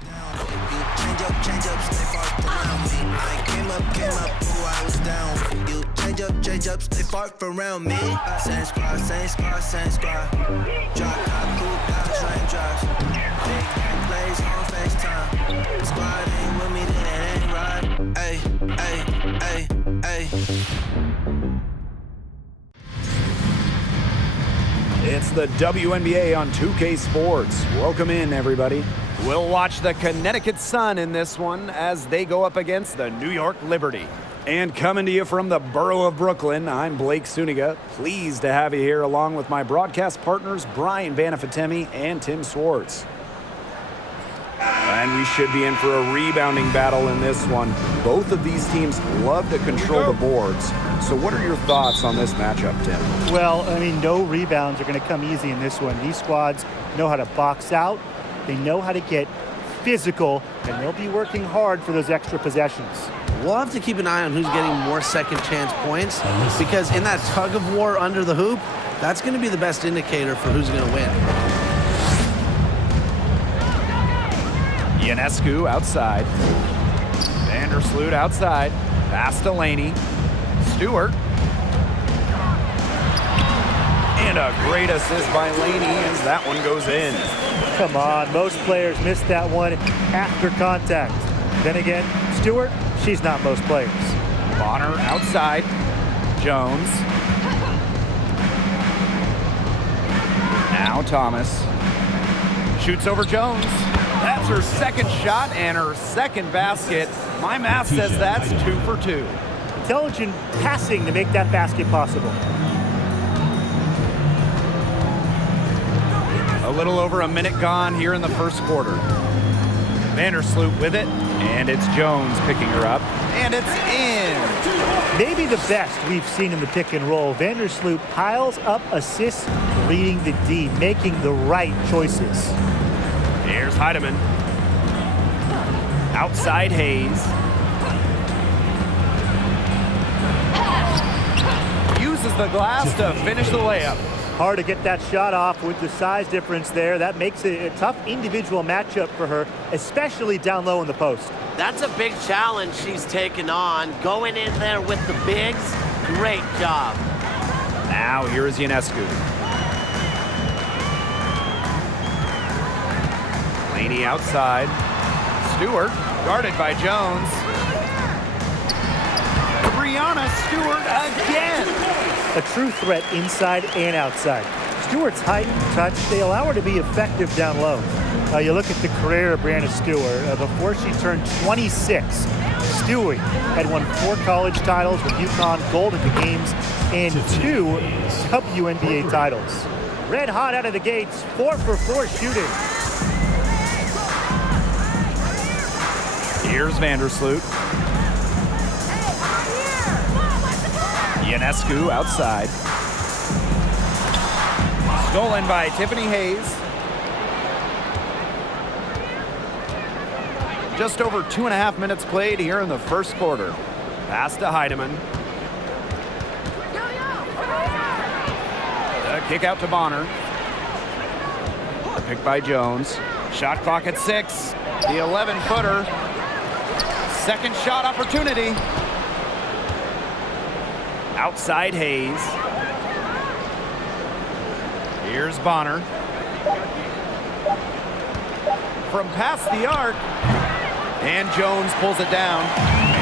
Change up, stay far around me. I came up, who I was down. You change up, stay far around me. Same squad. Drop top, cool down, train drops. Big game plays on FaceTime. Squad ain't with me, then it ain't right. Ay. It's the WNBA on 2K Sports. Welcome in, everybody. We'll watch the Connecticut Sun in this one as they go up against the New York Liberty. And coming to you from the borough of Brooklyn, I'm Blake Suniga. Pleased to have you here along with my broadcast partners, Brian Banafitemi and Tim Swartz. And we should be in for a rebounding battle in this one. Both of these teams love to control the boards. So what are your thoughts on this matchup, Tim? Well, I mean, no rebounds are going to come easy in this one. These squads know how to box out. They know how to get physical, and they'll be working hard for those extra possessions. We'll have to keep an eye on who's getting more second chance points, because in that tug of war under the hoop, that's going to be the best indicator for who's going to win. Ionescu outside. Vandersloot outside. Pass to Laney. Stewart. And a great assist by Laney as that one goes in. Come on, most players miss that one after contact. Then again, Stewart, she's not most players. Bonner outside. Jones. Now Thomas. Shoots over Jones. That's her second shot and her second basket. My math says that's 2 for 2. Intelligent passing to make that basket possible. A little over a minute gone here in the first quarter. Vandersloot with it, and it's Jones picking her up, and it's in. Maybe the best we've seen in the pick and roll. Vandersloot piles up assists, leading the D, making the right choices. Here's Heidemann. Outside Hayes. Uses the glass to finish the layup. Hard to get that shot off with the size difference there. That makes it a tough individual matchup for her, especially down low in the post. That's a big challenge she's taken on. Going in there with the bigs, great job. Now here is Ionescu. Laney outside. Stewart guarded by Jones. Breanna Stewart again. A true threat inside and outside. Stewart's height and touch, they allow her to be effective down low. You look at the career of Breanna Stewart. Before she turned 26, Stewie had won 4 college titles with UConn, gold at the games, and 2 WNBA titles. Red hot out of the gates, 4 for 4 shooting. Here's Vandersloot. Ionescu outside. Stolen by Tiffany Hayes. Just over 2.5 minutes played here in the first quarter. Pass to Heidemann. The kick out to Bonner. The pick by Jones. Shot clock at 6. The 11-footer. Second shot opportunity. Outside Hayes. Here's Bonner. From past the arc. And Jones pulls it down.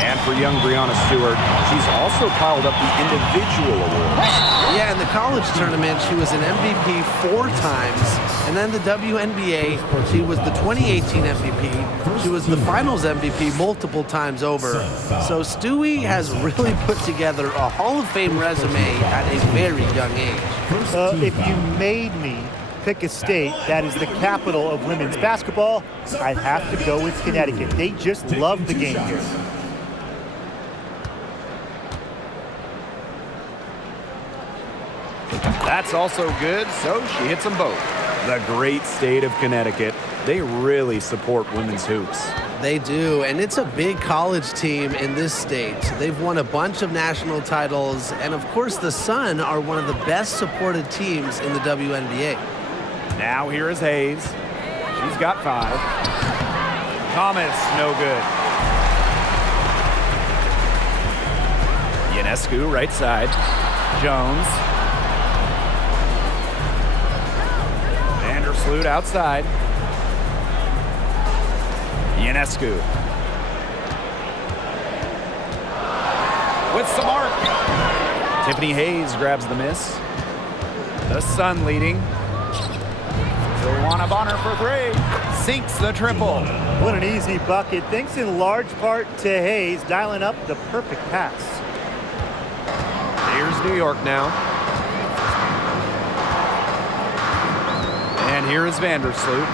And for young Breanna Stewart, she's also piled up the individual awards. Yeah, in the college tournament, she was an MVP 4 times. And then the WNBA, she was the 2018 MVP. She was the finals MVP multiple times over. So Stewie has really put together a Hall of Fame resume at a very young age. If you made me pick a state that is the capital of women's basketball, I'd have to go with Connecticut. They just love the game here. That's also good, so she hits them both. The great state of Connecticut. They really support women's hoops. They do, and it's a big college team in this state. They've won a bunch of national titles, and of course the Sun are one of the best supported teams in the WNBA. Now here is Hayes. She's got 5. Thomas, no good. Ionescu, right side. Jones. Vandersloot outside. Ionescu. With some arc. Tiffany Hayes grabs the miss. The Sun leading. Joanna Bonner for three. Sinks the triple. What an easy bucket. Thanks in large part to Hayes dialing up the perfect pass. Here's New York now. And here is Vandersloot.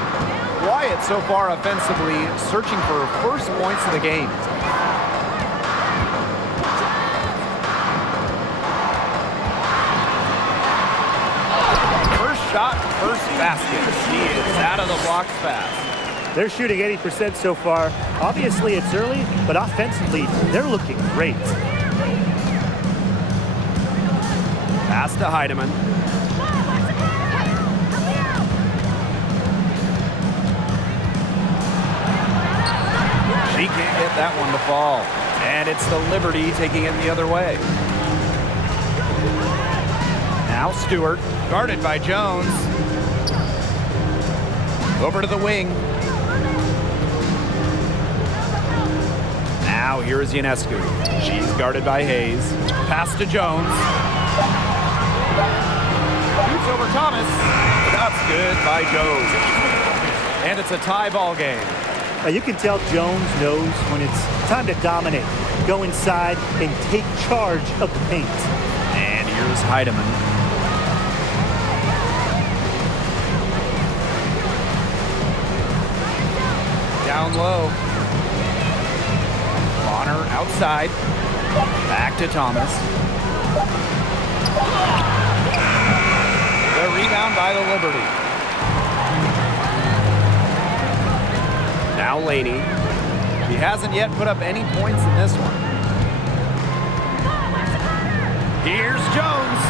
Wyatt so far offensively searching for first points of the game. First shot, first basket. She is out of the blocks fast. They're shooting 80% so far. Obviously it's early, but offensively they're looking great. Pass to Heidemann. She can't get that one to fall. And it's the Liberty taking it the other way. Now Stewart, guarded by Jones. Over to the wing. Now here is Ionescu. She's guarded by Hayes. Pass to Jones. Shoots over Thomas. That's good by Jones. And it's a tie ball game. You can tell Jones knows when it's time to dominate, go inside, and take charge of the paint. And here's Heidemann. Down low. Bonner outside. Back to Thomas. The rebound by the Liberty. Now Laney. He hasn't yet put up any points in this one. Here's Jones.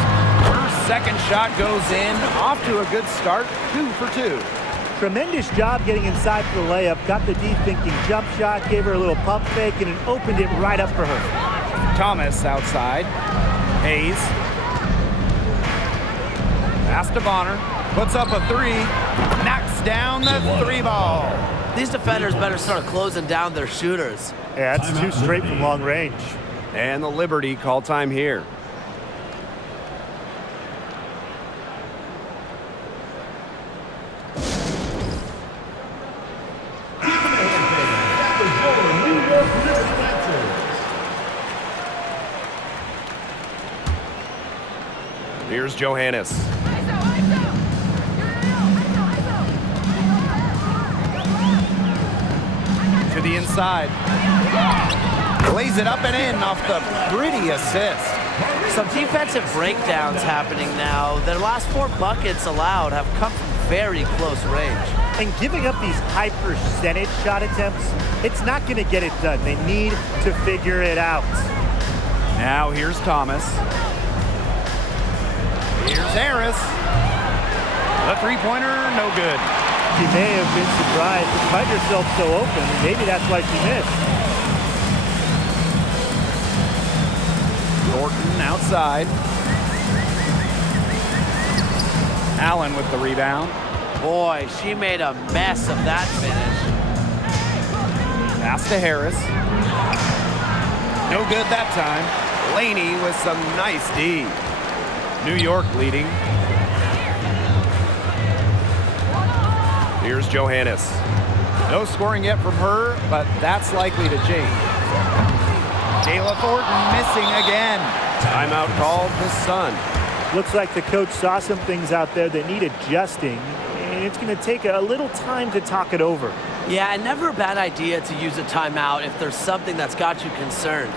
Her second shot goes in. Off to a good start. 2 for 2. Tremendous job getting inside for the layup. Got the D thinking jump shot, gave her a little pump fake, and it opened it right up for her. Thomas outside. Hayes. Pass to Bonner. Puts up a three. Knocks down the three ball. These defenders better start closing down their shooters. Yeah, that's 2 straight from long range. And the Liberty call time here. Here's Johannes. To the inside. Lays it up and in off the pretty assist. Some defensive breakdowns happening now. Their last 4 buckets allowed have come from very close range. And giving up these high percentage shot attempts, it's not going to get it done. They need to figure it out. Now here's Thomas. Here's Harris. The three-pointer, no good. She may have been surprised to find herself so open. Maybe that's why she missed. Thornton outside. Allen with the rebound. Boy, she made a mess of that finish. Pass to Harris. No good that time. Laney with some nice D. New York leading. Here's Johannes. No scoring yet from her, but that's likely to change. Kayla Thornton missing again. Timeout called the Sun. Looks like the coach saw some things out there that need adjusting, and it's going to take a little time to talk it over. Yeah, and never a bad idea to use a timeout if there's something that's got you concerned.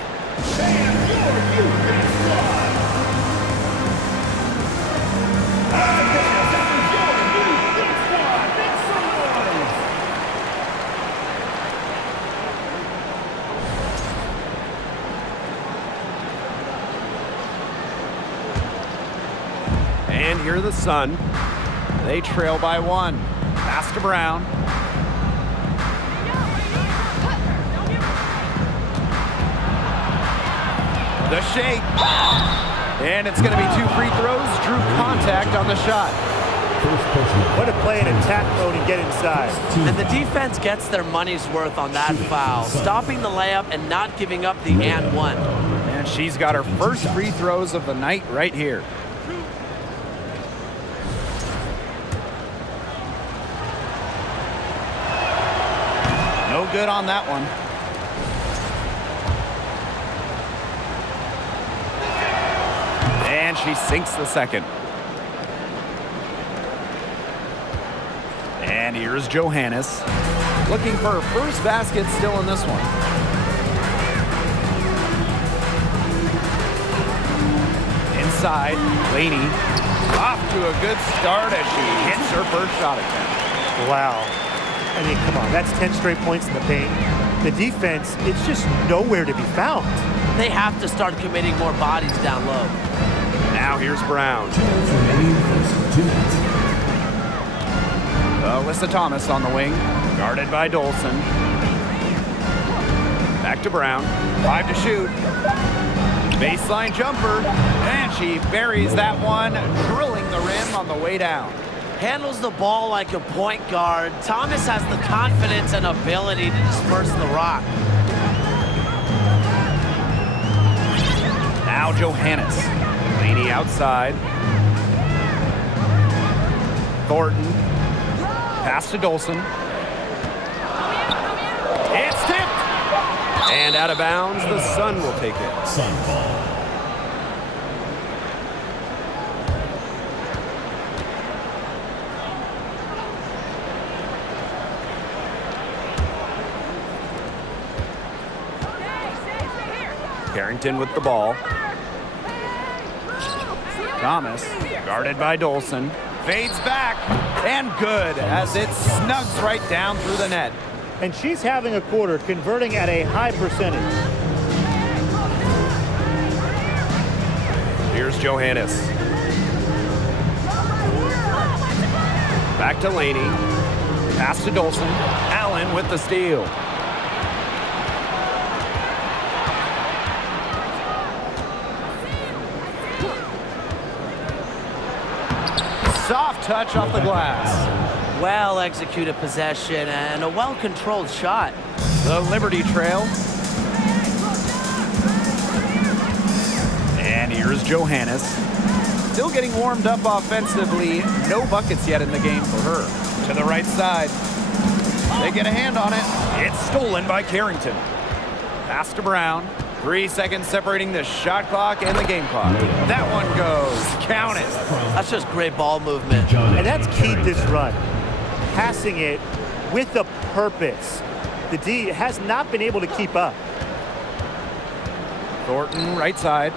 And here are the Sun. They trail by 1. Pass to Brown. The shake. And it's going to be 2 free throws. Drew contact on the shot. What a play in attack mode and get inside. And the defense gets their money's worth on that foul, stopping the layup and not giving up the and one. And she's got her first free throws of the night right here. No good on that one. And she sinks the second. And here's Johannes, looking for her first basket still in this one. Inside, Laney off to a good start as she hits her first shot attempt. Wow. I mean, come on, that's 10 straight points in the paint. The defense, it's just nowhere to be found. They have to start committing more bodies down low. Now here's Brown. Alyssa Thomas on the wing, guarded by Dolson. Back to Brown, 5 to shoot. Baseline jumper, and she buries that one, drilling the rim on the way down. Handles the ball like a point guard. Thomas has the confidence and ability to disperse the rock. Now Johannes, Laney outside. Thornton, pass to Dolson. It's tipped! And out of bounds, the Sun will take it. Sun ball. Carrington with the ball. Thomas, guarded by Dolson, fades back, and good as it snugs right down through the net. And she's having a quarter, converting at a high percentage. Here's Johannes. Back to Laney. Pass to Dolson. Allen with the steal. Soft touch off the glass. Well-executed possession and a well-controlled shot. The Liberty trail. And here's Johannes. Still getting warmed up offensively. No buckets yet in the game for her. To the right side. They get a hand on it. It's stolen by Carrington. Pass to Brown. 3 seconds separating the shot clock and the game clock. That one goes. Count it. That's just great ball movement. And that's key to this run. Passing it with a purpose. The D has not been able to keep up. Thornton, right side.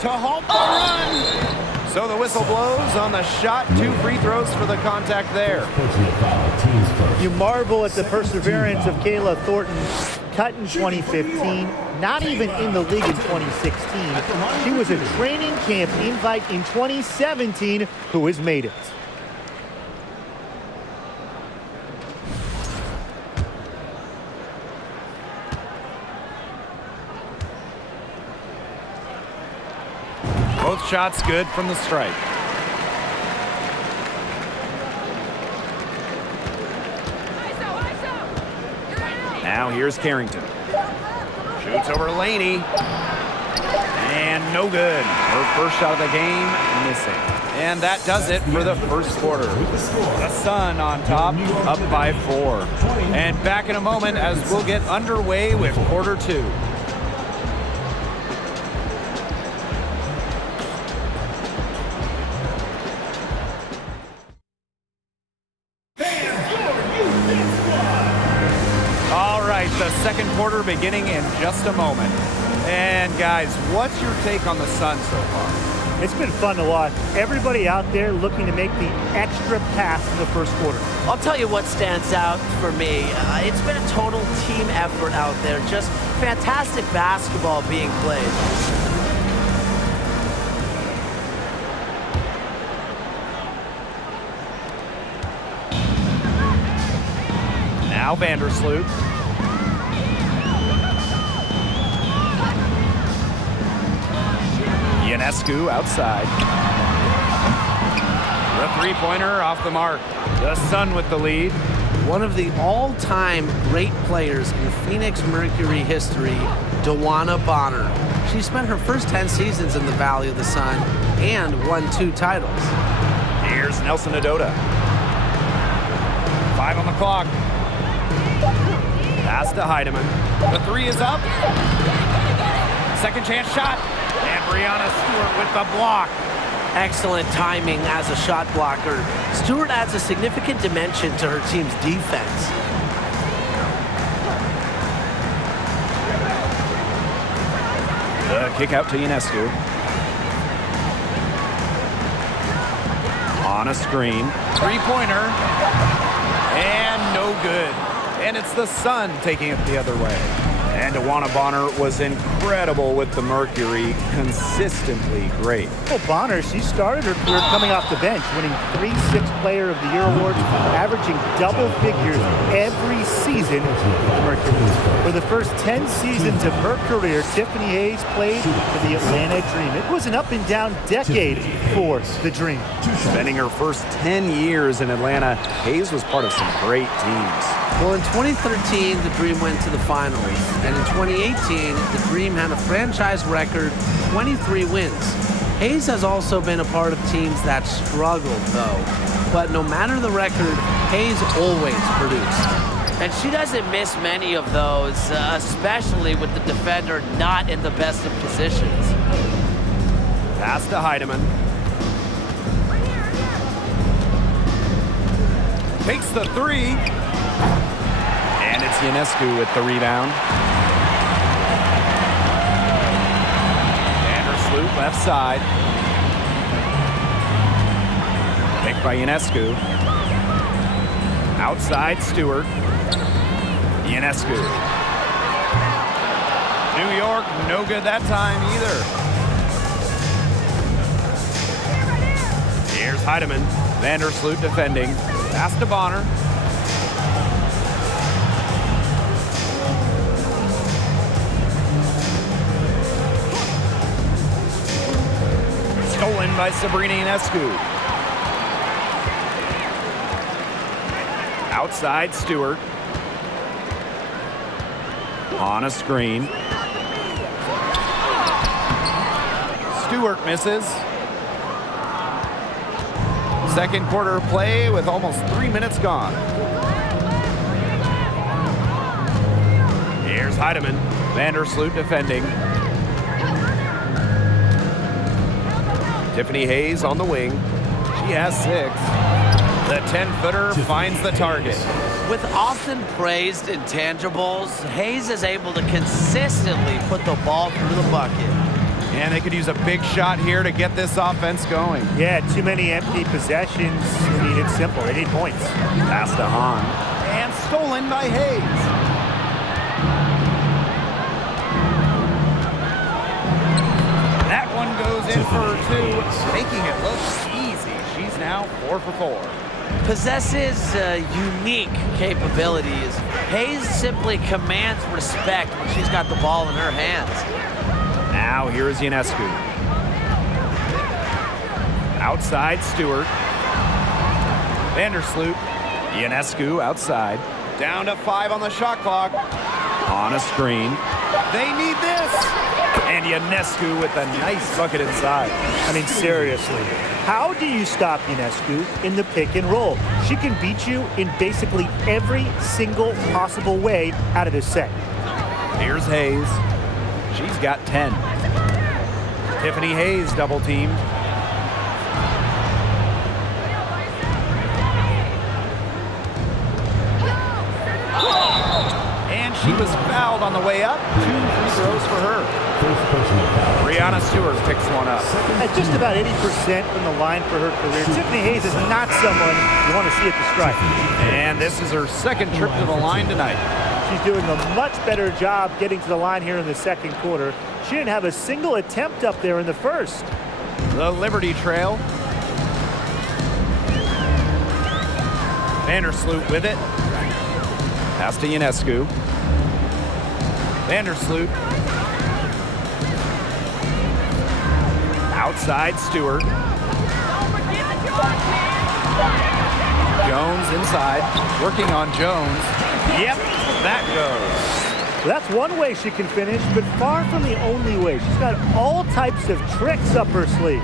To halt the run. So the whistle blows on the shot. 2 free throws for the contact there. You marvel at the perseverance of Kayla Thornton, cut in 2015, not even in the league in 2016. She was a training camp invite in 2017 who has made it. Both shots good from the strike. Now here's Carrington. Shoots over Laney. And no good. Her first shot of the game, missing. And that does it for the first quarter. The Sun on top, up by 4. And back in a moment as we'll get underway with quarter 2. The second quarter beginning in just a moment. And guys, what's your take on the Sun so far? It's been fun to watch. Everybody out there looking to make the extra pass in the first quarter. I'll tell you what stands out for me. It's been a total team effort out there. Just fantastic basketball being played. Now Vandersloot. Ionescu outside. The three-pointer off the mark. The Sun with the lead. One of the all-time great players in Phoenix Mercury history, DeWanna Bonner. She spent her first 10 seasons in the Valley of the Sun and won 2 titles. Here's Nelson Adota. 5 on the clock. Pass to Heidemann. The three is up. Second chance shot. And Breanna Stewart with the block. Excellent timing as a shot blocker. Stewart adds a significant dimension to her team's defense. The kick out to Ionescu. On a screen. Three-pointer. And no good. And it's the Sun taking it the other way. And DeWanna Bonner was incredible with the Mercury, consistently great. Well, Bonner, she started her career coming off the bench, winning 3 Sixth Player of the Year awards, averaging double figures every season with the Mercury. For the first 10 seasons of her career, Tiffany Hayes played for the Atlanta Dream. It was an up-and-down decade for the Dream. Spending her first 10 years in Atlanta, Hayes was part of some great teams. Well, in 2013, the Dream went to the finals. And in 2018, the Dream had a franchise record 23 wins. Hayes has also been a part of teams that struggled, though. But no matter the record, Hayes always produced. And she doesn't miss many of those, especially with the defender not in the best of positions. Pass to Heidemann. Takes the three. And it's Ionescu with the rebound. Vandersloot left side. Picked by Ionescu. Outside Stewart. Ionescu. New York, no good that time either. Here's Heidemann. Vandersloot defending. Pass to Bonner. Stolen by Sabrina Ionescu. Outside Stewart. On a screen. Stewart misses. Second quarter of play with almost 3 minutes gone. Here's Heidemann. Vandersloot defending. Tiffany Hayes on the wing. She has 6. The 10-footer finds the target. With often praised intangibles, Hayes is able to consistently put the ball through the bucket. And they could use a big shot here to get this offense going. Yeah, too many empty possessions. I mean, it's simple. They need points. Pass to Hahn. And stolen by Hayes. That one goes in for 2, making it look easy. She's now 4 for 4. Possesses unique capabilities. Hayes simply commands respect when she's got the ball in her hands. Now here is Ionescu. Outside Stewart. Vandersloot. Ionescu outside. Down to 5 on the shot clock. On a screen. They need this. And Ionescu with a nice bucket inside. I mean, seriously, how do you stop Ionescu in the pick and roll? She can beat you in basically every single possible way out of this set. Here's Hayes. She's got 10. Tiffany Hayes double teamed. And she was fouled on the way up. 2 free throws for her. Breanna Stewart picks one up. At just about 80% from the line for her career, Tiffany Hayes is not someone you want to see at the stripe. And this is her second trip to the line tonight. She's doing a much better job getting to the line here in the second quarter. She didn't have a single attempt up there in the first. The Liberty Trail. Vandersloot with it. Pass to Ionescu. Vandersloot. Outside Stewart. Jones inside, working on Jones. Yep, that goes. That's one way she can finish, but far from the only way. She's got all types of tricks up her sleeve.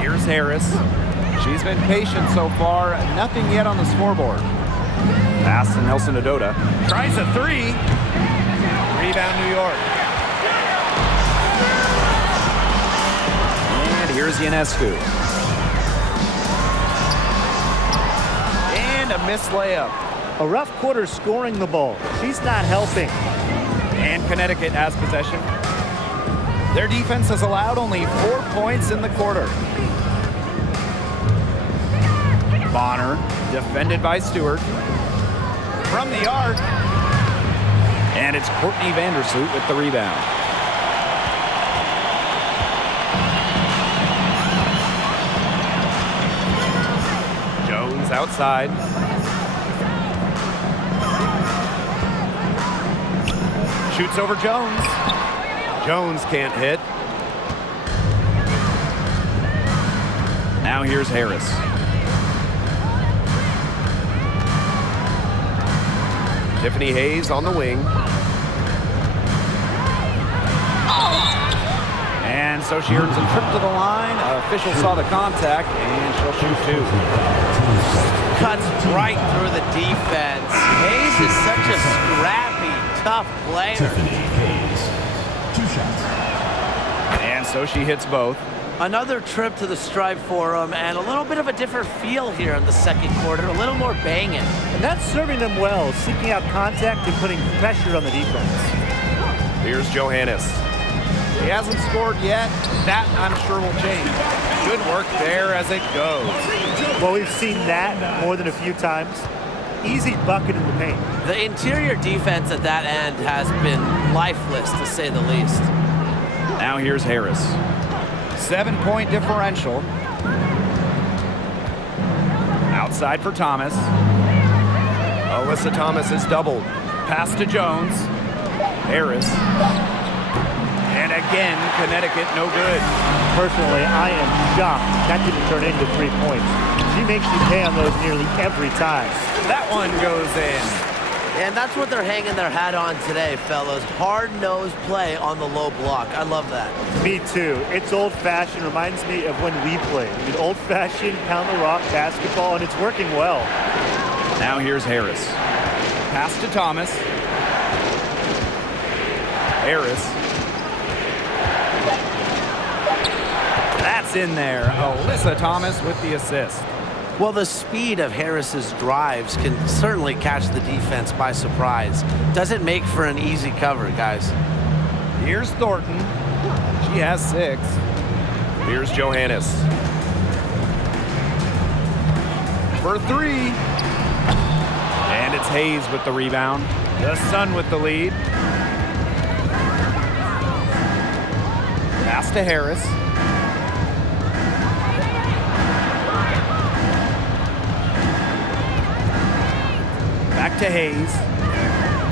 Here's Harris. She's been patient so far. Nothing yet on the scoreboard. Pass to Nelson Adota. Tries a three. Rebound New York. And here's Ionescu. And a missed layup. A rough quarter scoring the ball. She's not helping. And Connecticut has possession. Their defense has allowed only 4 points in the quarter. Bonner, defended by Stewart. From the arc. And it's Courtney Vandersloot with the rebound. Jones outside. Shoots over Jones. Jones can't hit. Now here's Harris. Tiffany Hayes on the wing. And so she earns a trip to the line. Official saw the contact, and she'll shoot two. Cuts right through the defense. Hayes is such a scrappy, tough player. Tiffany Hayes, 2 shots. And so she hits both. Another trip to the Stripe Forum, and a little bit of a different feel here in the second quarter. A little more banging. And that's serving them well, seeking out contact and putting pressure on the defense. Here's Johannes. He hasn't scored yet. That, I'm sure, will change. Good work there as it goes. Well, we've seen that more than a few times. Easy bucket in the paint. The interior defense at that end has been lifeless, to say the least. Now here's Harris. 7-point differential. Outside for Thomas. Alyssa Thomas is doubled. Pass to Jones. Harris. And again, Connecticut no good. Personally, I am shocked that didn't turn into 3 points. She makes you pay on those nearly every time. That one goes in. And that's what they're hanging their hat on today, fellas. Hard-nosed play on the low block. I love that. Me too. It's old-fashioned. Reminds me of when we played. I mean, old-fashioned pound-the-rock basketball, and it's working well. Now here's Harris. Pass to Thomas. Harris. That's in there. Alyssa Thomas with the assist. Well, the speed of Harris's drives can certainly catch the defense by surprise. Doesn't make for an easy cover, guys. Here's Thornton. She has 6. Here's Johannes. For 3. And it's Hayes with the rebound. The Sun with the lead. Pass to Harris. Back to Hayes.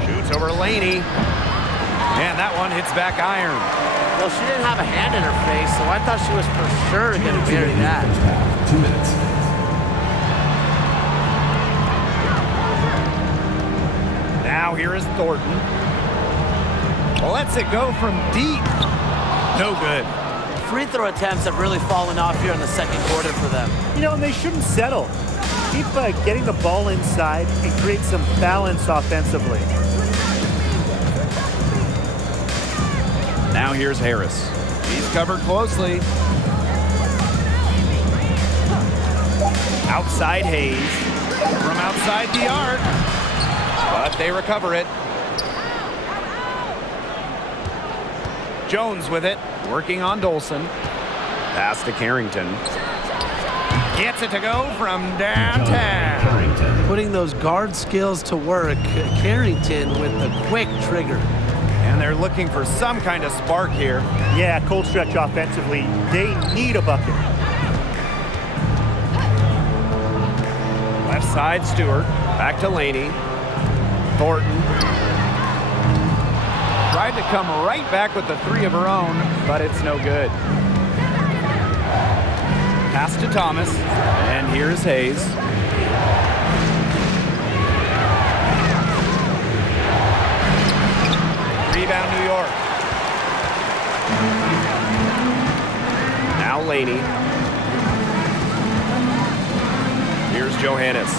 Shoots over Laney. And that one hits back iron. Well, she didn't have a hand in her face, so I thought she was for sure going to bury that. 2 minutes. Now here is Thornton. Lets it go from deep. No good. Free throw attempts have really fallen off here in the second quarter for them. You know, and they shouldn't settle. Keep getting the ball inside and create some balance offensively. Now here's Harris. He's covered closely. Outside Hayes. From outside the arc. But they recover it. Jones with it. Working on Dolson. Pass to Carrington. Gets it to go from downtown. Putting those guard skills to work. Carrington with the quick trigger. And they're looking for some kind of spark here. Yeah, cold stretch offensively. They need a bucket. Left side, Stewart. Back to Laney. Thornton. Tried to come right back with the three of her own, but it's no good. Pass to Thomas, and here's Hayes. Rebound, New York. Now Laney. Here's Johannes.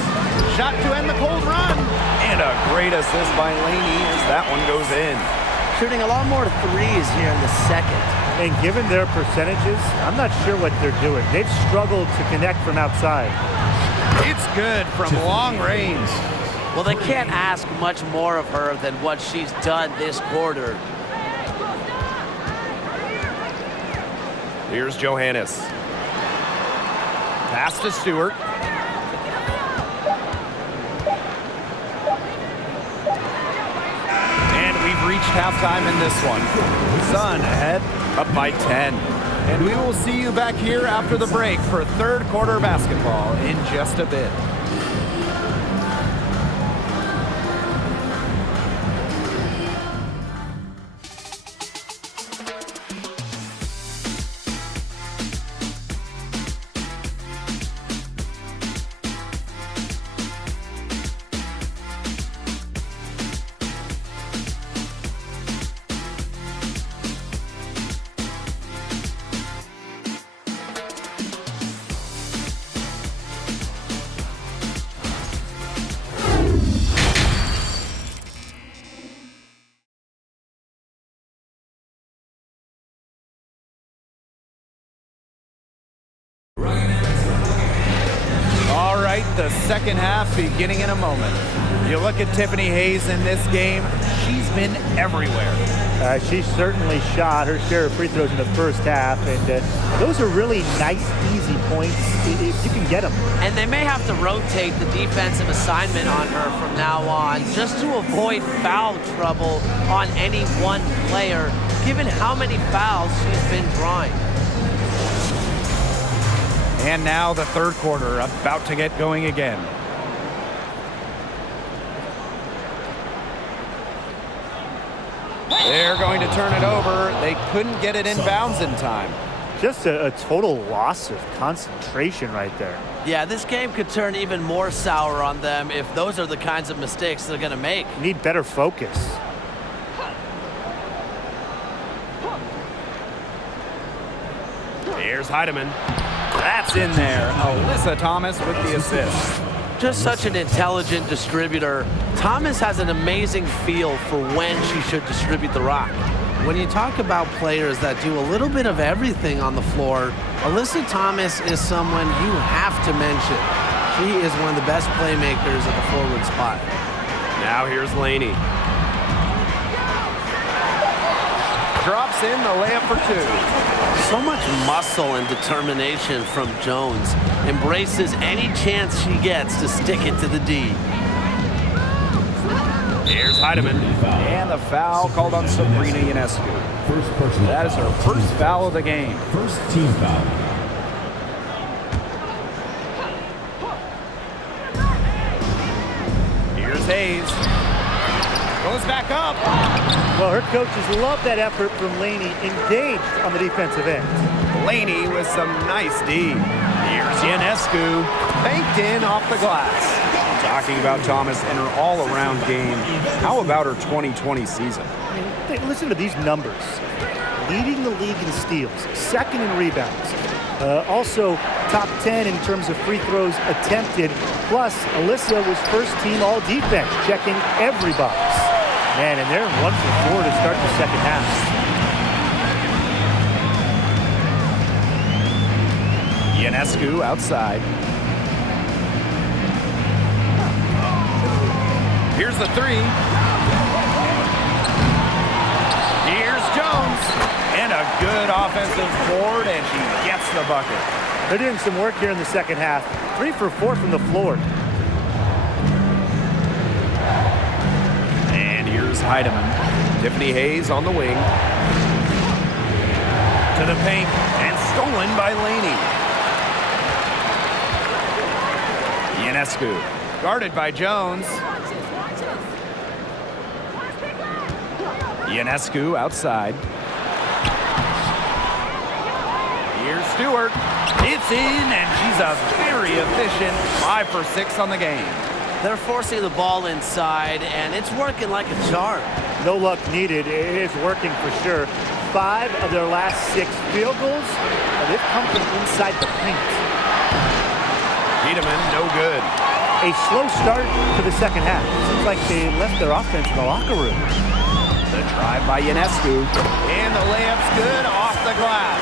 Shot to end the cold run. And a great assist by Laney as that one goes in. Shooting a lot more threes here in the second. And given their percentages, I'm not sure what they're doing. They've struggled to connect from outside. It's good from long range. Well, they can't ask much more of her than what she's done this quarter. Here's Johannes. Pass to Stewart. And we've reached halftime in this one. Sun ahead, up by 10. And we will see you back here after the break for third quarter basketball in just a bit. The second half beginning in a moment. You look at Tiffany Hayes in this game, she's been everywhere. She certainly shot her share of free throws in the first half, and those are really nice, easy points if you can get them. And they may have to rotate the defensive assignment on her from now on just to avoid foul trouble on any one player, given how many fouls she's been drawing. And now the third quarter about to get going again. They're going to turn it over. They couldn't get it inbounds in time. Just a total loss of concentration right there. Yeah, this game could turn even more sour on them if those are the kinds of mistakes they're going to make. Need better focus. Here's Heidemann. That's in there. Alyssa Thomas with the assist. Just such an intelligent distributor. Thomas has an amazing feel for when she should distribute the rock. When you talk about players that do a little bit of everything on the floor, Alyssa Thomas is someone you have to mention. She is one of the best playmakers at the forward spot. Now here's Laney. Drops in the layup for two. So much muscle and determination from Jones. Embraces any chance she gets to stick it to the D. Here's Heidemann. And the foul called on Sabrina Ionescu. That is her first foul of the game. First team foul. Here's Hayes. Goes back up. Well, her coaches love that effort from Laney, engaged on the defensive end. Laney with some nice D. Here's Ionescu, banked in off the glass. Talking about Thomas and her all-around game. How about her 2020 season? Hey, listen to these numbers. Leading the league in steals, second in rebounds. Also top 10 in terms of free throws attempted. Plus, Alyssa was first team all defense, checking every box. Man, and they're 1 for 4 to start the second half. Ionescu outside. Here's the three. Here's Jones. And a good offensive board, and she gets the bucket. They're doing some work here in the second half. 3 for 4 from the floor. And here's Heidemann. Tiffany Hayes on the wing. To the paint, and stolen by Laney. Ionescu, guarded by Jones. Ionescu outside. Here's Stewart. It's in, and she's a very efficient 5 for 6 on the game. They're forcing the ball inside, and it's working like a charm. No luck needed. It is working for sure. 5 of their last 6 field goals, they've come from inside the paint. Tiedemann, no good. A slow start to the second half. Seems like they left their offense in the locker room. The drive by Ionescu, and the layup's good off the glass.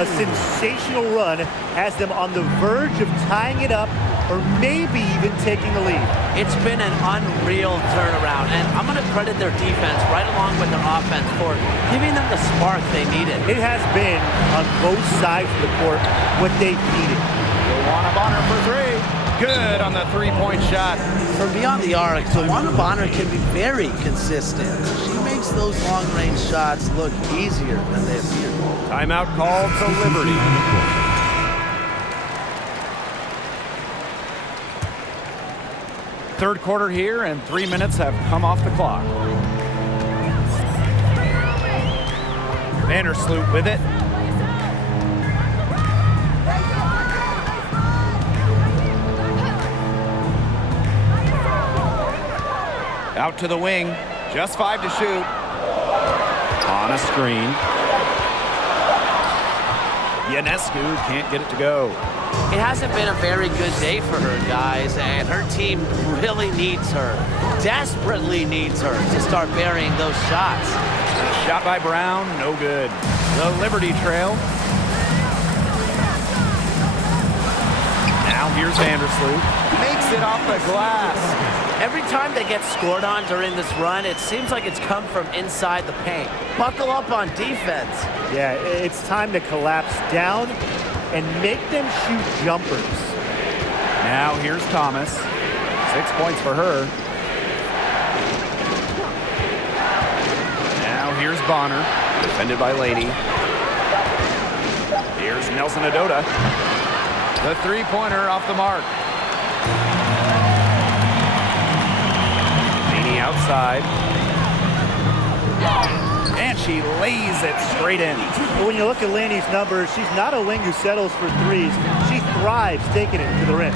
A sensational run has them on the verge of tying it up or maybe even taking the lead. It's been an unreal turnaround, and I'm going to credit their defense right along with their offense for giving them the spark they needed. It has been, on both sides of the court, what they've needed. Luana Bonner for 3. Good on the 3-point shot. From beyond the arc, Luana Bonner can be very consistent. She makes those long-range shots look easier than they appear. Timeout called to Liberty. Third quarter here, and 3 minutes have come off the clock. Vandersloot with it. Out to the wing. Just 5 to shoot. On a screen. Ionescu can't get it to go. It hasn't been a very good day for her, guys, and her team really needs her, desperately needs her to start burying those shots. Shot by Brown, no good. The Liberty trail. Now here's Vandersloot. Makes it off the glass. Every time they get scored on during this run, it seems like it's come from inside the paint. Buckle up on defense. Yeah, it's time to collapse down and make them shoot jumpers. Now here's Thomas. 6 points for her. Now here's Bonner, defended by Lady. Here's Nelson Adota. The 3-pointer off the mark. Laney outside. And she lays it straight in. But when you look at Laney's numbers, she's not a wing who settles for threes. She thrives taking it to the rim.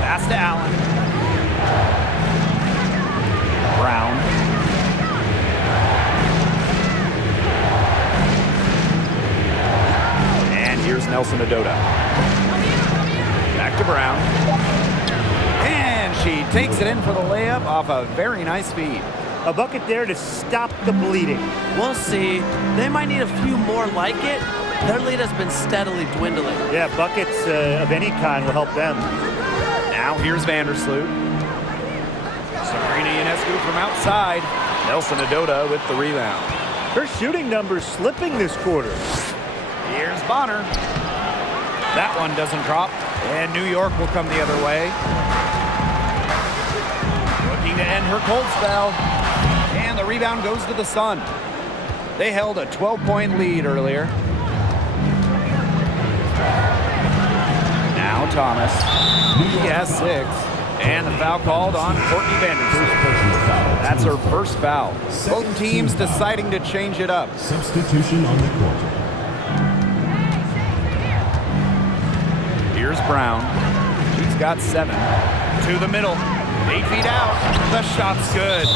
Pass to Allen. Brown. And here's Nelson Adota. Back to Brown. And she takes it in for the layup off a very nice feed. A bucket there to stop the bleeding. We'll see. They might need a few more like it. Their lead has been steadily dwindling. Yeah, buckets of any kind will help them. Now here's Vandersloot. Sabrina Ionescu from outside. Nelson Adota with the rebound. Her shooting numbers slipping this quarter. Here's Bonner. That one doesn't drop. And New York will come the other way. Looking to end her cold spell. And the rebound goes to the Sun. They held a 12-point lead earlier. Now Thomas. He has 6. And the foul called on Courtney Vandersloot. That's her first foul. Both teams deciding to change it up. Substitution on the court. Here's Brown. She's got 7. To the middle. 8 feet out. The shot's good.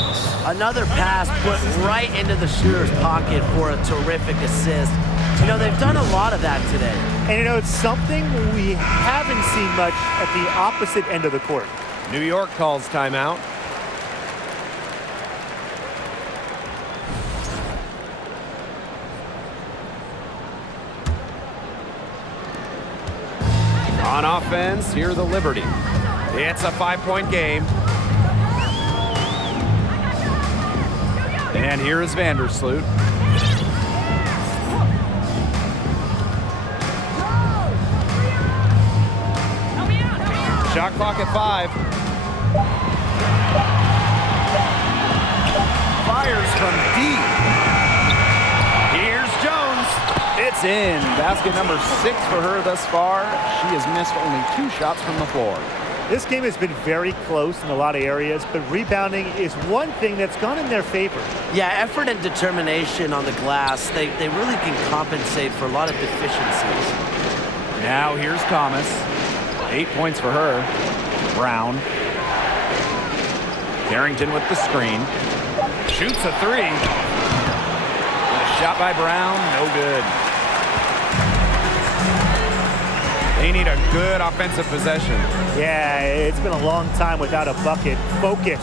Another pass put right into the shooter's pocket for a terrific assist. You know, they've done a lot of that today. And you know, it's something we haven't seen much at the opposite end of the court. New York calls timeout. On offense, here the Liberty. It's a 5-point game. And here is Vandersloot. Shot clock at 5. Fires from deep. Here's Jones. It's in. Basket number 6 for her thus far. She has missed only 2 shots from the floor. This game has been very close in a lot of areas, but rebounding is one thing that's gone in their favor. Yeah, effort and determination on the glass, they really can compensate for a lot of deficiencies. Now here's Thomas. 8 points for her. Brown. Carrington with the screen. Shoots a three. A shot by Brown, no good. They need a good offensive possession. Yeah, it's been a long time without a bucket. Focus.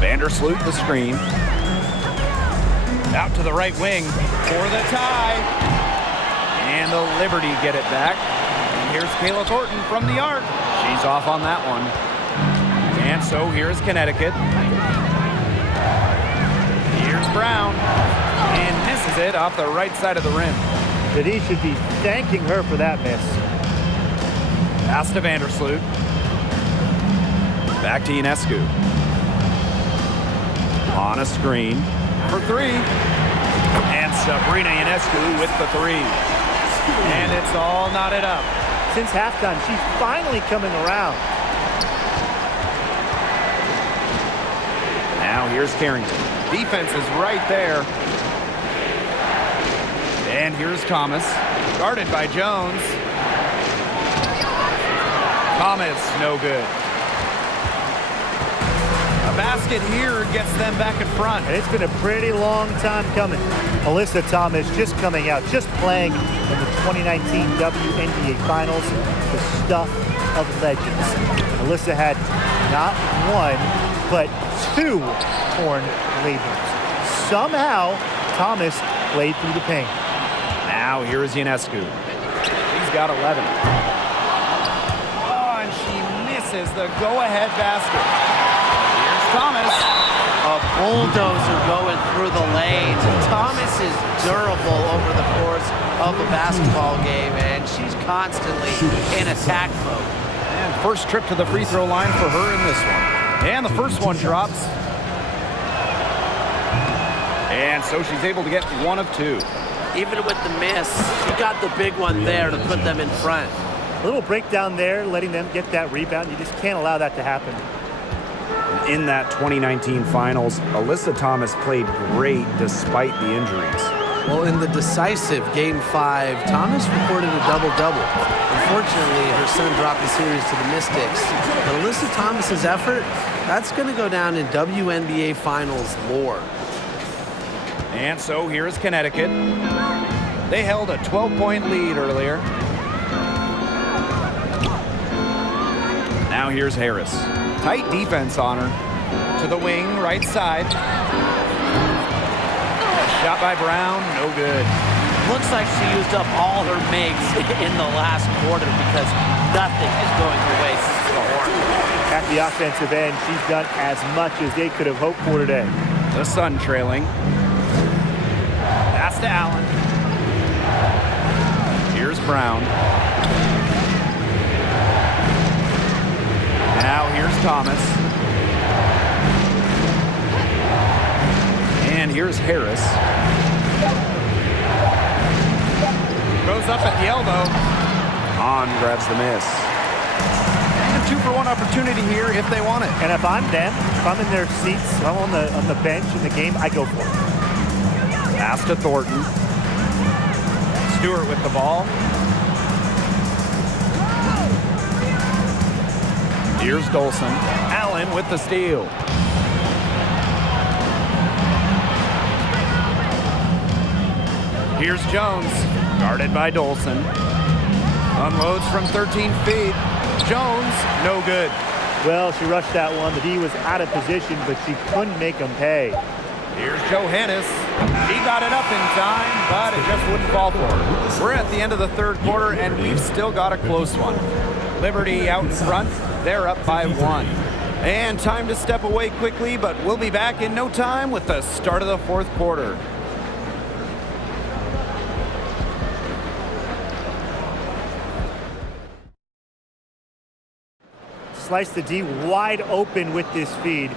Vandersloot the screen. Out to the right wing for the tie. And the Liberty get it back. And here's Kayla Thornton from the arc. She's off on that one. And so here's Connecticut. Here's Brown. And misses it off the right side of the rim. But he should be thanking her for that miss. Pass to Vandersloot. Back to Ionescu. On a screen for three. And Sabrina Ionescu with the three. And it's all knotted up. Since halftime, she's finally coming around. Now here's Carrington. Defense is right there. And here's Thomas. Guarded by Jones. Thomas, no good. A basket here gets them back in front. And it's been a pretty long time coming. Alyssa Thomas just coming out, just playing in the 2019 WNBA Finals, the stuff of legends. Alyssa had not one, but two torn labials. Somehow, Thomas played through the pain. Now here is Ionescu. He's got 11. Oh, and she misses the go-ahead basket. Here's Thomas. A bulldozer going through the lanes. Thomas is durable over the course of a basketball game, and she's constantly in attack mode. And first trip to the free throw line for her in this one. And the first one drops. And so she's able to get one of two. Even with the miss, you got the big one there to put them in front. A little breakdown there, letting them get that rebound. You just can't allow that to happen. In that 2019 finals, Alyssa Thomas played great despite the injuries. Well, in the decisive Game 5, Thomas recorded a double-double. Unfortunately, her son dropped the series to the Mystics. But Alyssa Thomas's effort, that's going to go down in WNBA Finals lore. And so here's Connecticut. They held a 12-point lead earlier. Now here's Harris. Tight defense on her. To the wing, right side. Shot by Brown, no good. Looks like she used up all her makes in the last quarter because nothing is going her way since the horn. At the offensive end, she's done as much as they could have hoped for today. The Sun trailing. Pass to Allen. Here's Brown. Now here's Thomas. And here's Harris. Goes up at the elbow. Hahn grabs the miss. And a 2-for-1 opportunity here if they want it. And if I'm them, if I'm in their seats, I'm on the bench in the game, I go for it. Pass to Thornton. Stewart with the ball. Here's Dolson. Allen with the steal. Here's Jones, guarded by Dolson. Unloads from 13 feet. Jones, no good. Well, she rushed that one. The D was out of position, but she couldn't make them pay. Here's Johannes. He got it up in time, but it just wouldn't fall for her. We're at the end of the third quarter, and we've still got a close one. Liberty out in front. They're up by 1. And time to step away quickly, but we'll be back in no time with the start of the fourth quarter. Sliced the D wide open with this feed.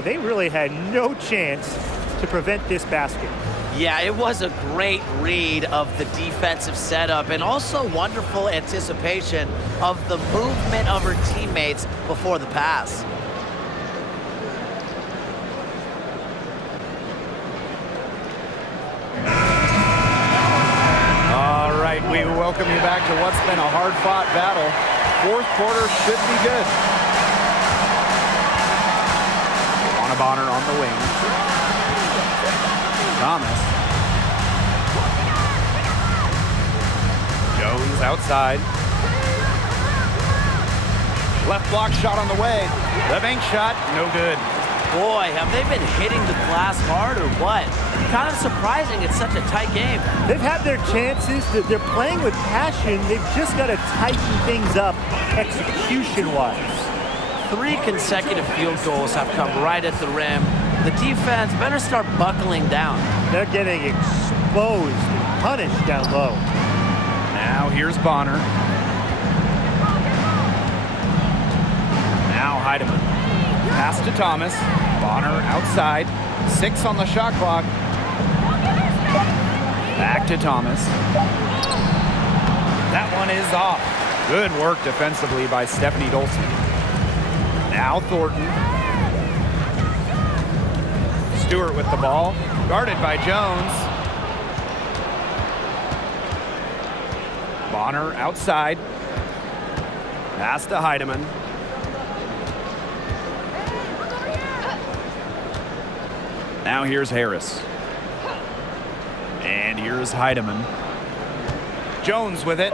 They really had no chance to prevent this basket. Yeah, it was a great read of the defensive setup and also wonderful anticipation of the movement of her teammates before the pass. All right, we welcome you back to what's been a hard-fought battle. Fourth quarter should be good. Bonner on the wing. Thomas. Jones outside. Left block shot on the way. The bank shot, no good. Boy, have they been hitting the glass hard or what? Kind of surprising it's such a tight game. They've had their chances. They're playing with passion. They've just got to tighten things up execution-wise. 3 consecutive field goals have come right at the rim. The defense better start buckling down. They're getting exposed and punished down low. Now here's Bonner. Now Heidemann. Pass to Thomas. Bonner outside. 6 on the shot clock. Back to Thomas. That one is off. Good work defensively by Stephanie Dolson. Now Thornton. Stewart with the ball. Guarded by Jones. Bonner outside. Pass to Heidemann. Now here's Harris. And here's Heidemann. Jones with it.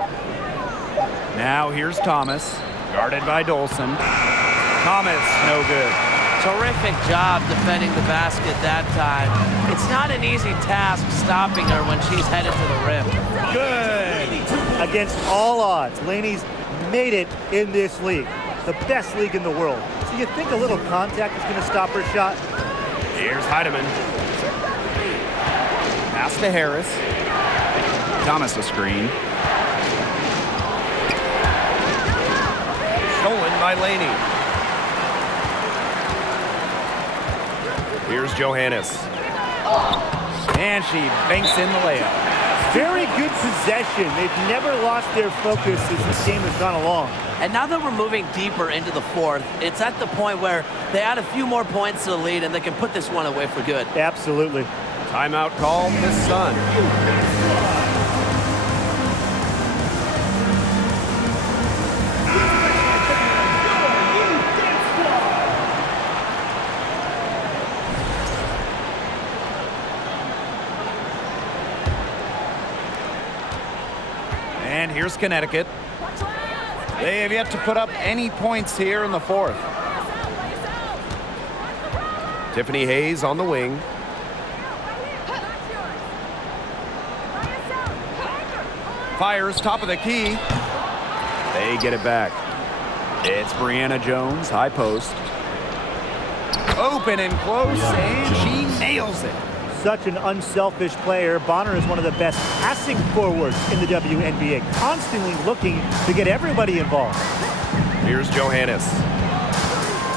Now here's Thomas. Guarded by Dolson. Thomas, no good. Terrific job defending the basket that time. It's not an easy task stopping her when she's headed to the rim. Good. Against all odds, Laney's made it in this league. The best league in the world. So you think a little contact is going to stop her shot? Here's Heidemann. Pass to Harris. Thomas a screen. Stolen by Laney. Here's Johannes. And she banks in the layup. Very good possession. They've never lost their focus as this game has gone along. And now that we're moving deeper into the fourth, it's at the point where they add a few more points to the lead and they can put this one away for good. Absolutely. Timeout call, Miss Sun. And here's Connecticut. They have yet to put up any points here in the fourth. Tiffany Hayes on the wing. Fires top of the key. They get it back. It's Brianna Jones, high post. Open and close, and she nails it. Such an unselfish player. Bonner is one of the best passing forwards in the WNBA, constantly looking to get everybody involved. Here's Johannes.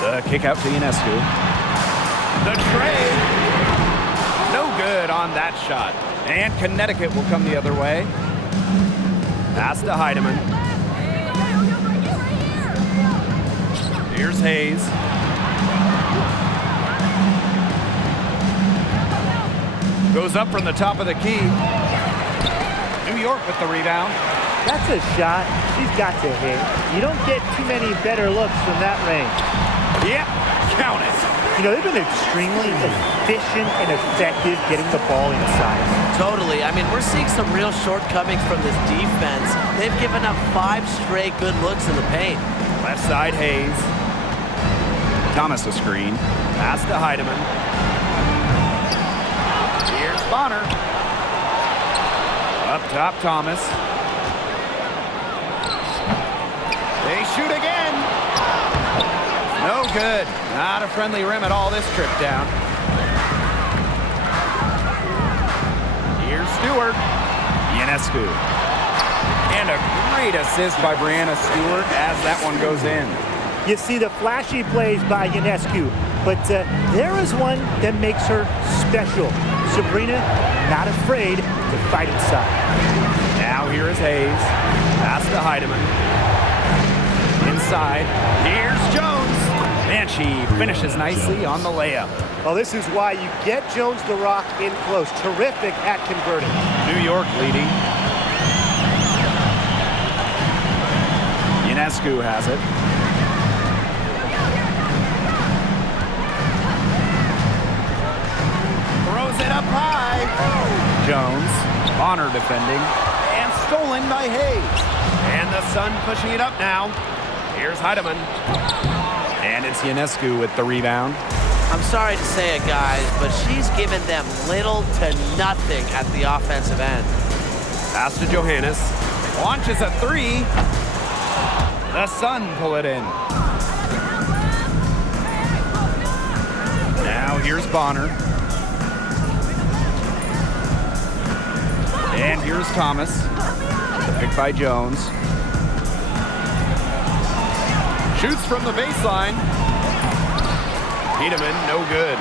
The kick out to Ionescu. The trade. No good on that shot. And Connecticut will come the other way. Pass to Heidemann. Here's Hayes. Goes up from the top of the key. New York with the rebound. That's a shot she's got to hit. You don't get too many better looks from that range. Yep, count it. You know, they've been extremely efficient and effective getting the ball inside. Totally. I mean, we're seeing some real shortcomings from this defense. They've given up 5 straight good looks in the paint. Left side, Hayes. Thomas a screen. Pass to Heidemann. Here's Bonner. Up top, Thomas. They shoot again. No good. Not a friendly rim at all this trip down. Here's Stewart. Ionescu. And a great assist by Brianna Stewart as that one goes in. You see the flashy plays by Ionescu, but there is one that makes her special. Sabrina, not afraid to fight inside. Now here is Hayes. Pass to Heidemann. Inside. Here's Jones. And she finishes nicely on the layup. Well, this is why you get Jones the Rock in close. Terrific at converting. New York leading. Ionescu has it. Throws it up high. Jones, Bonner defending, and stolen by Hayes. And the Sun pushing it up now. Here's Heidemann. And it's Ionescu with the rebound. I'm sorry to say it, guys, but she's given them little to nothing at the offensive end. Pass to Johannes. Launches a three. The Sun pull it in. Now here's Bonner. And here's Thomas. The pick by Jones. Shoots from the baseline. Heidemann, no good.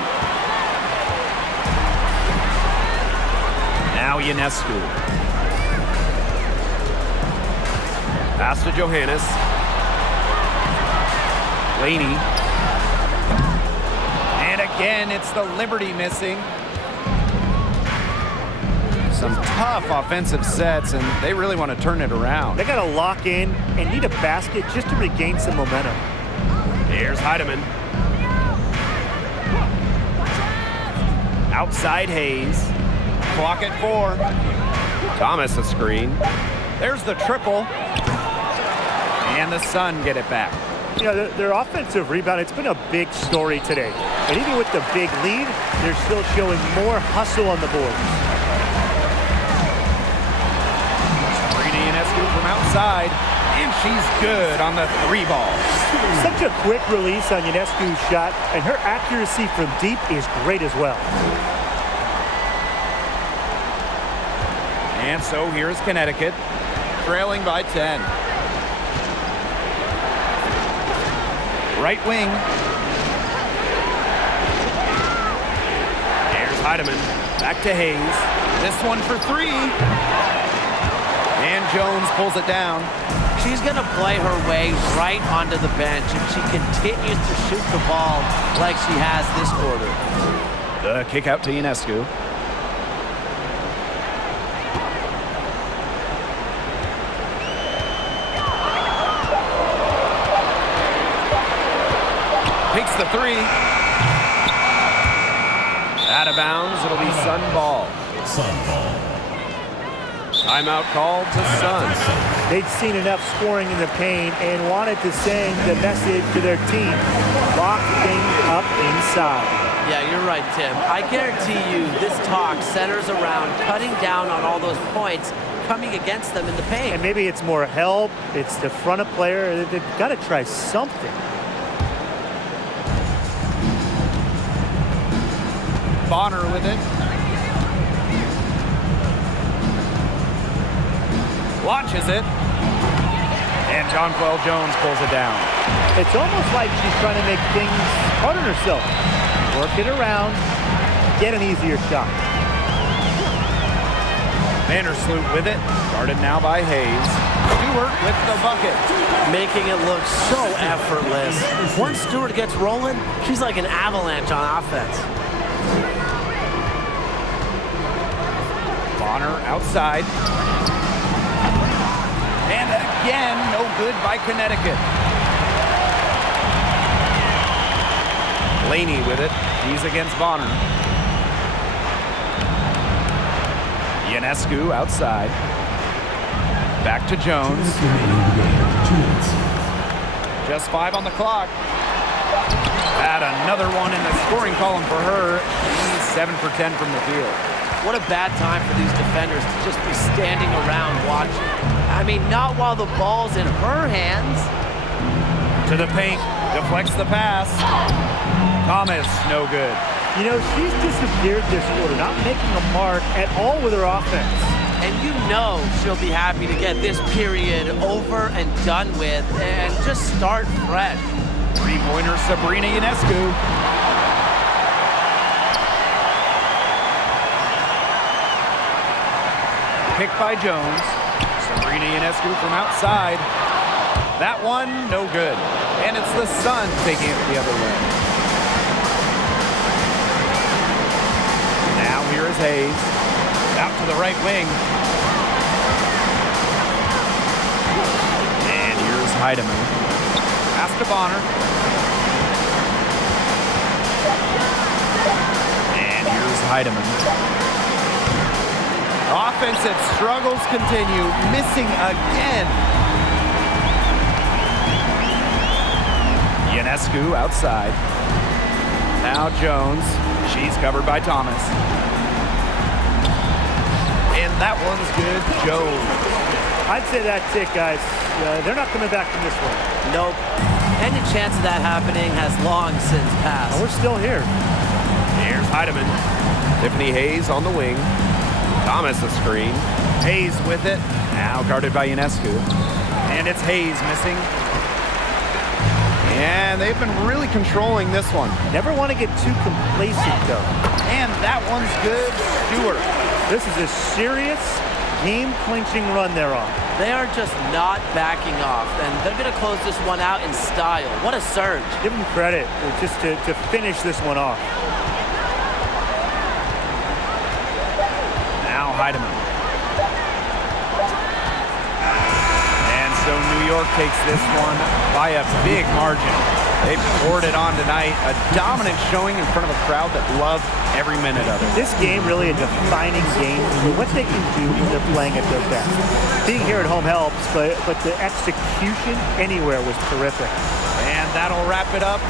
Now Ionescu. Pass to Johannes. Laney. And again, it's the Liberty missing. Some tough offensive sets, and they really want to turn it around. They got to lock in and need a basket just to regain some momentum. Here's Heidemann. Outside Hayes. Clock at 4. Thomas a screen. There's the triple. And the Sun get it back. You know, their offensive rebound, it's been a big story today. And even with the big lead, they're still showing more hustle on the boards. Sabrina Ionescu from outside. And she's good on the 3 ball. Such a quick release on Ionescu's shot, and her accuracy from deep is great as well. And so here's Connecticut, trailing by 10. Right wing. Here's Heidemann, back to Hayes. This one for 3. And Jones pulls it down. She's going to play her way right onto the bench if she continues to shoot the ball like she has this quarter. The kick out to Ionescu. Takes the 3. Out of bounds, it'll be Sun ball. Sun ball. Timeout called to Sun. They'd seen enough scoring in the paint and wanted to send the message to their team. Lock things up inside. Yeah, you're right, Tim. I guarantee you this talk centers around cutting down on all those points coming against them in the paint. And maybe it's more help. It's the front of player. They've got to try something. Bonner with it. Launches it. And Jonquel Jones pulls it down. It's almost like she's trying to make things hard on herself. Work it around, get an easier shot. Vandersloot with it. Guarded now by Hayes. Stewart with the bucket. Making it look so effortless. Once Stewart gets rolling, she's like an avalanche on offense. Bonner outside. And again, no good by Connecticut. Laney with it. He's against Bonner. Ionescu outside. Back to Jones. Just 5 on the clock. Add another one in the scoring column for her. She's 7 for 10 from the field. What a bad time for these defenders to just be standing around watching. I mean, not while the ball's in her hands. To the paint, deflects the pass. Thomas, no good. You know, she's disappeared this quarter, not making a mark at all with her offense. And you know she'll be happy to get this period over and done with and just start fresh. Three-pointer Sabrina Ionescu. Picked by Jones. Sabrina Ionescu from outside. That one, no good. And it's the Sun taking it the other way. Now here is Hayes. Out to the right wing. And here's Heidemann. Pass to Bonner. And here's Heidemann. Offensive struggles continue, missing again. Ionescu outside. Now Jones. She's covered by Thomas. And that one's good. Jones. I'd say that's it, guys. They're not coming back from this one. Nope. Any chance of that happening has long since passed. And we're still here. Here's Heidemann. Tiffany Hayes on the wing. Thomas a screen. Hayes with it. Now guarded by Ionescu. And it's Hayes missing. And they've been really controlling this one. Never want to get too complacent, though. And that one's good. Stewart. This is a serious, game-clinching run they're on. They are just not backing off, and they're going to close this one out in style. What a surge. Give them credit just to finish this one off. Now Heidemann. And so New York takes this one by a big margin. They poured it on tonight. A dominant showing in front of a crowd that loved every minute of it. This game really a defining game for what they can do when they're playing at their best. Being here at home helps, but the execution anywhere was terrific. And that'll wrap it up.